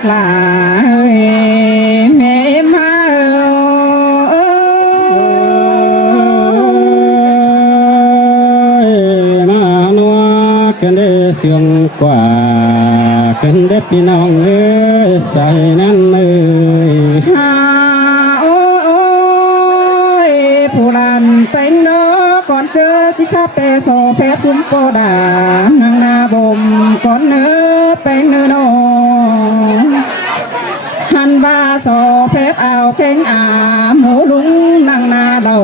กหลาแม่มามานัวกันได้เสียงกว่ากันได้พี่น้องเอ้ยใส่นั่นเอ้ยฮาโอ้ยผู้ลันเป็นเนาะก่อนเจอที่ข้าแต่โซเฟสซุมโปดานางนาบ่มก่อนเนื้อเป็นเนื้อโนหันบาโซเฟสเอาเก่งหมูลุงนางนาเรา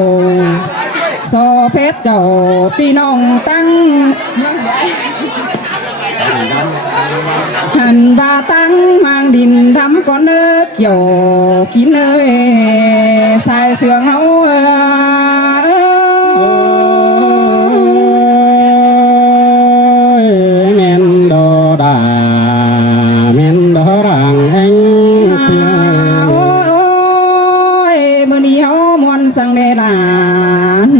โซเฟสเจ้าพี่น้องตั้งหันบาตั้งมางดินทำก้อนเนื้อเกี่ยวกินเอ้ยใส่เสืองเอาแม่นดอดาแม่นดอรังเอ็งเพียงโอ้ยมื้อนี้เฮามวนสังเดลา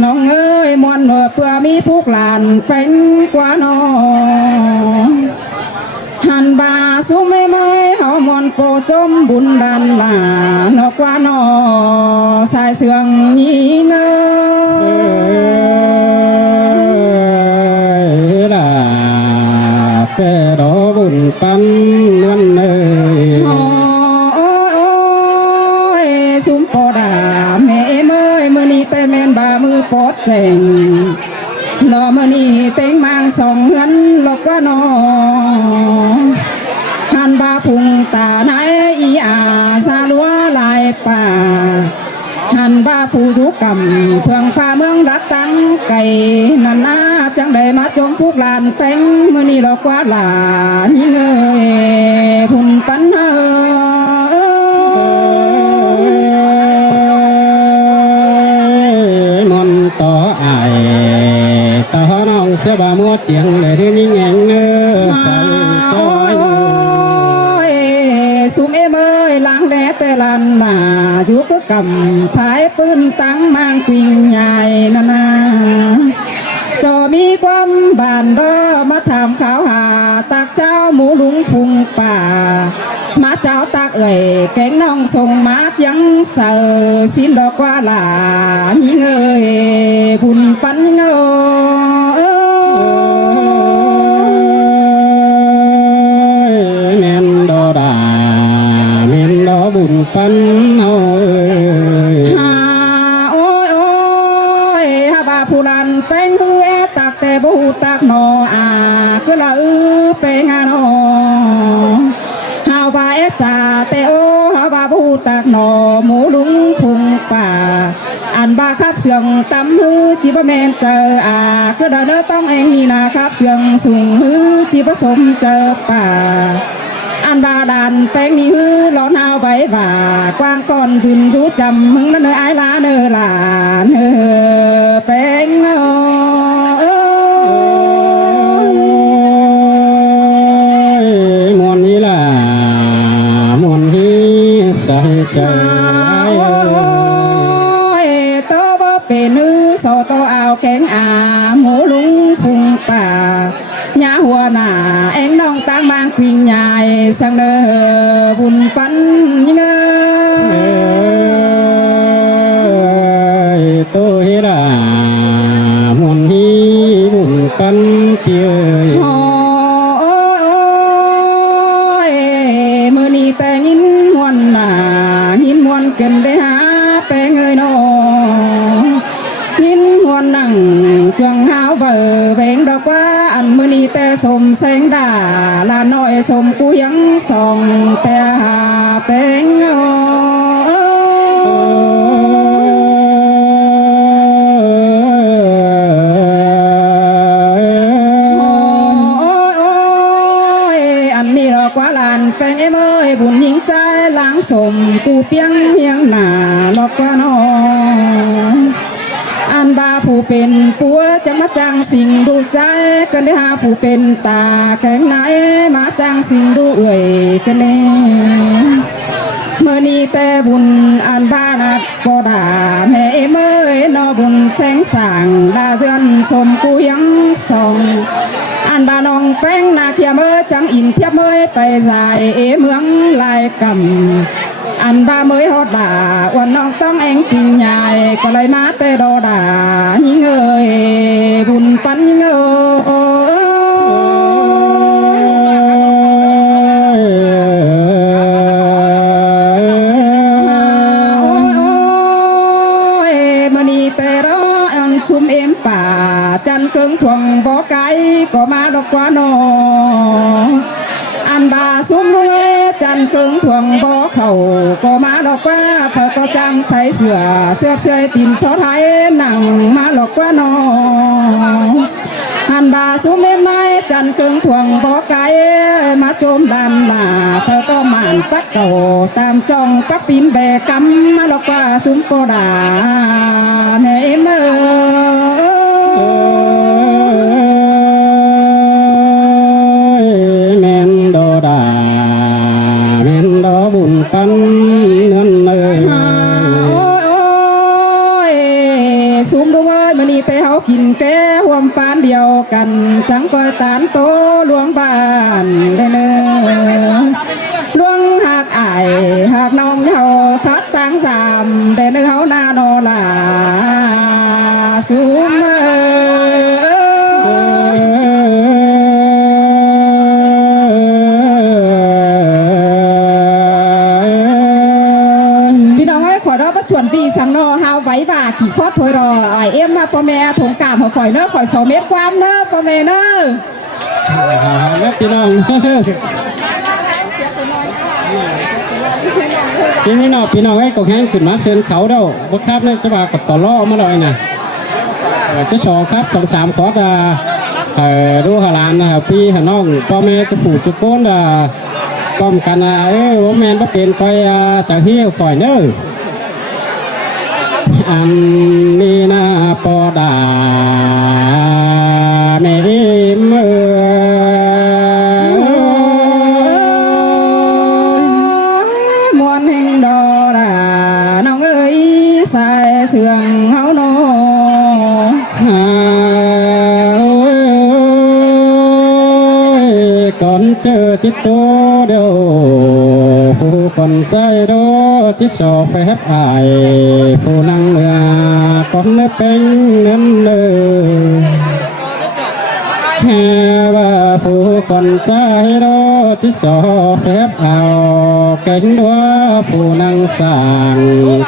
น้องเอ้ยมวนเพื่อมีทุกหลานเป็นกว่าน้องหันบาสุไม่ไม่เฮามวนโปจมบุญดันลานอกว่าน้อสายเสืองยิงแต่ดอบุญปันวันเอ้ยโอ้ยสุมปอดาแม่เมื่อยมือนี้แต่แม่นบามือปอดเจ๋งรอมือนี้เต็งมางสองเฮือนหลบว่าน้อหันบาพุงตาไหนอีอาซาลัวลายป่าหันบาผู้ทุกกรรมเพื่องฟ้าเมืองรักตั้งไก่นันนาจังได้มาจงฟุกลานเป็งมือนี้เรากว่าหลานยิ่งเอ้ยพุ่นปันมนต่อไอต่อน้องเสือบามัวเจียงเลยที่นี่แงงเนื้อใส่จอยสุมเมื่อยล้างแดดแต่ลันหนาอยู่ก็กำฝายปืนตั้งมางกิ่งใหญ่นานาจอมีความบานรอมาถามข่าวหาตักเจ้าหมูลุงพุงป่ามาเจ้าตักเอ่ยแกงน้องส่งมาเจียงเสือสินดอกว่าหลายิงเอ่ยพุ่นปันเงแม่นดอดาแม่นดอบุญปันเฮาโอ้ยฮาบาผู้ลันเป็นหูเอตักแต่บูตักนอก็ละเป็นงานฮาบาเอจ่าแต่โอฮาบาบูตักนอหมูลุงพุงป่าอันบาครับเสียงตำฮือจีบแมนเจอก็ได้เนื้อต้องเองนี่นะครับเสียงสูงฮือจีผสมเจอป่าอันบาดานแป้งนี่ฮือร้อนเอาใบบ่ากว้างก่อนยืนจูจำมึงนั่นเนอไอ้ลาเนอหลานแป้งมวนนี่ล่ะมวนที่ใส่ใจโตบ่เป็นนื้อโซโตเอาแกงหมูลุงพุงป่าหญ้าหัวหน้าเอ็งน้องตั้งบางกิ่งใหญ่สังเนอบุญปันยังไงโตเฮรามวนฮีบุญปันเปียโอ้ยมือนี้แต่งินมวนหนางินมวนเกินได้หาแป้งเอ้ยน้องงินมวนนั่งจวงหาวเบอเวงดอกว่าอันมือนี้แต่สมแสงดาลาน้อยสมกูยังส่องแต่หาแป้งแป้งเมื่อยบุญยิงใจล้างสมกูเปียงเฮียงหนาลอกว่าน้องอันบาผู้เป็นปัวจะมาจังสิ่งดูใจกันได้หาผู้เป็นตาแกงไหนมาจังสิ่งดูเอ่ยกันแน่เมื่อนี้แต่บุญอันบ้านัดปอดาแม่เมื่อยนอบุญแจ้งสั่งดาเจือนสมกูยังส่องอ อันบานองแป้งนาเขียเมื่อจังอินเทียบเมื่อไปใส่เมืองลายกำอันบาเมื่อฮอดด่าวันน้องต้องเองปิงใหญ่ก็เลยมาเตโดด่ายิ่งเอ้ยบุญปันยิ่งเอ้ซุ่มเอ็มป่าจันเกิงถ่วงบ่อไก่ก็มาดอกกว่าน้องอันบาซุ่มเลยจันเกิงถ่วงบ่อเขาก็มาดอกกว่าเพอก็จำไทยเสือตีนซอไทยหนังมาดอกกว่าน้องอันบาซุ่มเอ็มนายจันเกิงถ่วงบ่อไก่มาโจมดันหน้าเพอก็หมานปักเก่าตามจ้องปักปีนแบกกำมาดอกกว่าซุ่มโปดาแม่เมื่อแม่นดอดาแม่นดอบุญปันนั่นเลยซุ่มดูเอ้ยมันนี่แต่เฮากินแก้ห่วมปานเดียวกันจังก้อยตานโตหลวงบ้านได้เนอหลวงหักอายหักน้องเฮาพัดตังสามได้เนอเฮาหน้านอลาซุ่มชวนปีสังนอฮาวไว้บ่าขี่คอดถอยรอไอเอ็มมาพ่อแม่ถงกามหัวข่อยเนอะข่อย2 เมตรความเนอะพ่อแม่เนอะแล้วพี่น้องชิ้นนี้เนาะพี่น้องไอ้กองแห้งขึ้นมาเชิญเขาเด้อบ่ครับเนี่ยจะมากับต่อล่อมาเลยนะจะสองครับ2-3ขอดดูหลานนะครับพี่น้องพ่อแม่จะผูกจะโกนป้อมกันว่าแม่นบ่เป็นคอยจะเหี้ยวข่อยเนอะอันนี้นาปอดาในริมมวนแห่งดอดาน้องเอ้ยใส่เสื่องเฮาโนก่อนเจอจิตโตเดียวผู้คนใจโดจิตสอบแฟบอายผู้นั่งเรือก่อนไม่เป็นเน้นเลยแค่ว่าผู้คนใจโดจิตสอบแฟบเอาเก่งด้วยผู้นั่งสั่ง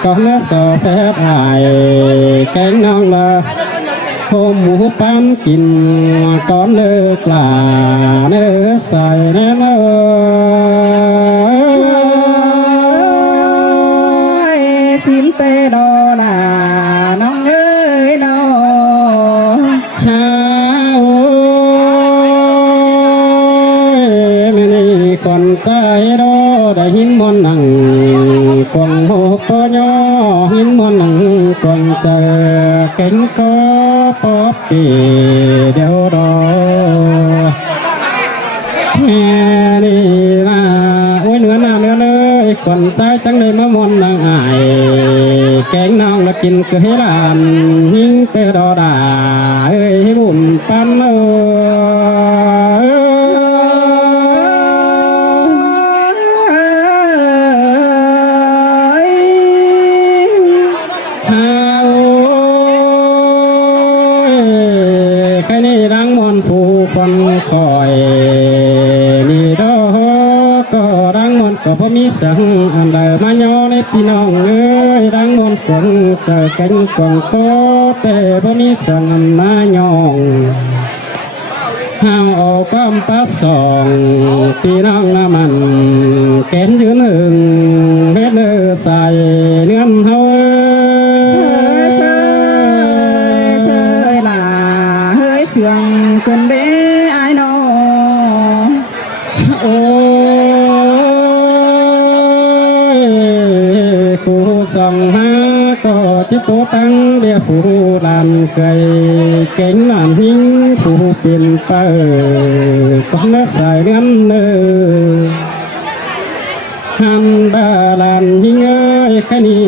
ก่อนไม่สอบแฟบอายเก่งน้องละโฮมหมูปั้นกินก้อนเลือกลาเนื้อใส่เนื้อสินเตดอลาน้องเอ้ยน้องฮาโอ้ยไม่นี่คนใจรอได้ยินมนนังกวงโหกย่อยินมนนังกวงเจอเก่งก็ปอบปีเดียวรอแม่นี่นะโอ้ยเนื้อหน้าเนื้อเลยขวัญใจจังเลยมามนนางอายแกงน้องละกินเกลือหลานหิ้งเตอดอดาเอ้ยให้บุญปันคนคอยนี่ดอกก็รังมนก็พอมีสังอันใดมาย่อในพี่น้องเอ้ยรังมนฝนเจอกันกองโตแต่พอมีสังอันมาย่องห้าวออกกำปัสสองพี่น้องน้ำมันแกนยืนหึงเฮ็ดเนื้อใส่เนื้อเฮาเสื่องเกินเด้ไอ้น้องโอ้ยผู้ส่องหาก็จิตโตตั้งเดียผู้ลานไกลเก่งลานหิ้งผู้เป็นเปิดก็เนื้อสายเนื้อเนื้อหันบาลานหิ้งเอ้ยแค่นี้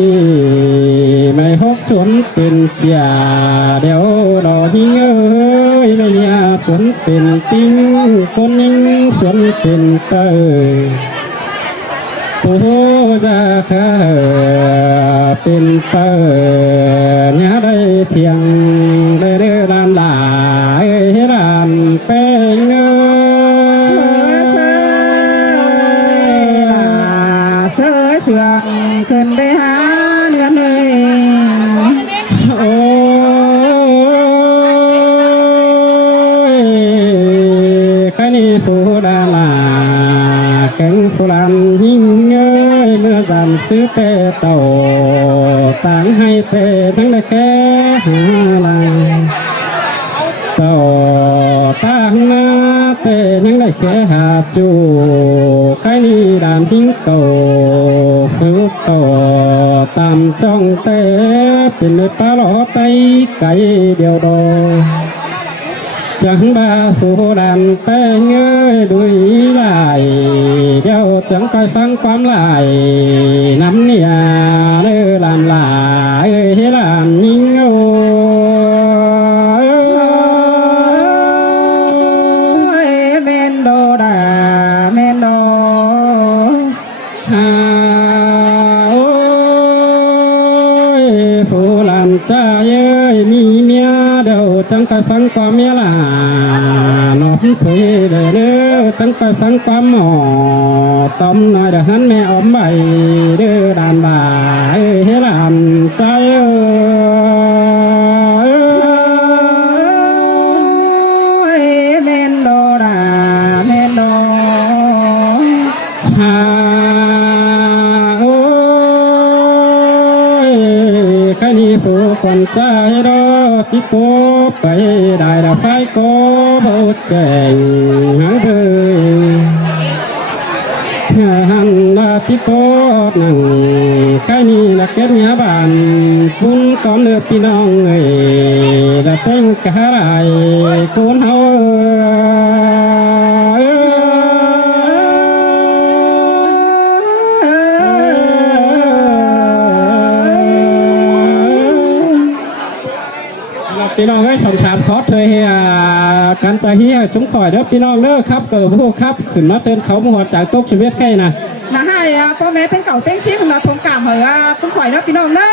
ไม่หกสวนเป็นเจียเดี๋ยวดอกหิ้งเอ้ย เลยสวนเป็นติ้งคนยิงสวนเป็นเตอโอ้ดาคาเป็นเตอเนี่ยได้เที่ยงได้เรื่องลาลานเป็นเงอ เสือกขึ้นได้หาเนื้อเลย โอ้ยใครนี่ผู้ดาลาแก่งผู้ลันยิ่งเงยเมื่อจำซื้อเตะโตต่างให้เตะทั้งได้แค่หาลายโตต่างหน้าเตะทั้งได้แค่หาจูใครนี่ดามทิ้งโตคือโตตามช่องเตะเป็นเลยปลาหลอไตไก่เดียวโดจังบาผู้ดันไปเงยดุยไหลเดี๋ยวจังคอยฟังความไหลน้ำเนี่ยเนื้อลานไหลให้ลานยิงโอเมนโดดาเมนโด โอ้ยผู้ลานใจเอ้ยมีเมียเดี๋ยวจังคอยฟังความเมียล่ะน้องคุยเลยเด้อจังคอยฟังความหมอต้มหน่อยเดี๋ยวหันแม่ออมใบเด้อดานบ่ายให้ลานใจเอ้ยเมนโดดาเมนโด โอ้ยใครนี่ผู้คนใจรอที่โตไปได้ละไฟก็บ่แจ้งหาเธอหันละที่โตนั่งใครนี่ละเก็บเงียบานบุญก่อนเลือพี่น้องเอ้ยละเต้งกะไรคุณเฮาพี่น้องให้สงสารขอเธอการใจเฮียสมข่อยเด้อพี่น้องเด้อครับผู้ครับขึ้นมาเซินเขาหัวจากตกชีวิตใกล้นะให้พ่อแม่ทั้งเก่าทั้งซีของเราทงกามเหรอคุณข่อยเนาะพี่น้องเด้อ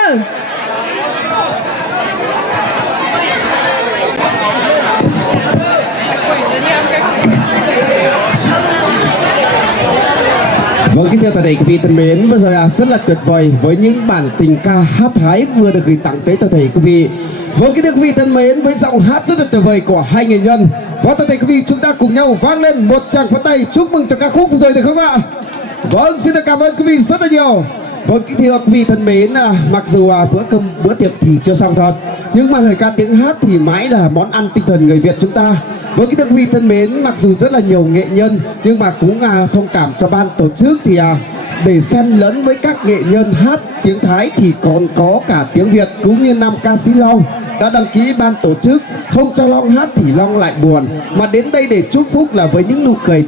Vâng, kính thưa toàn thể quý vị thân mến, vừa rồi rất là tuyệt vời với những bản tình ca hát thái vừa được gửi tặng tới toàn thể quý vị. Vâng, kính thưa quý vị thân mến, với giọng hát rất là tuyệt vời của hai nghệ nhân, và toàn thể quý vị chúng ta cùng nhau vang lên một tràng pháo tay chúc mừng cho ca khúc vừa rồi được không ạ? Vâng, xin được cảm ơn quý vị rất là nhiều. Vâng, kính thưa quý vị thân mến, mặc dù bữa tiệc thì chưa xong thật, nhưng mà lời ca tiếng hát thì mãi là món ăn tinh thần người Việt chúng ta. Với kính thưa quý vị thân mến, mặc dù rất là nhiều nghệ nhân nhưng mà cũng thông cảm cho ban tổ chức thì để xen lẫn với các nghệ nhân hát tiếng Thái thì còn có cả tiếng Việt cũng như nam ca sĩ Long đã đăng ký ban tổ chức không cho Long hát thì Long lại buồn mà đến đây để chúc phúc là với những nụ cười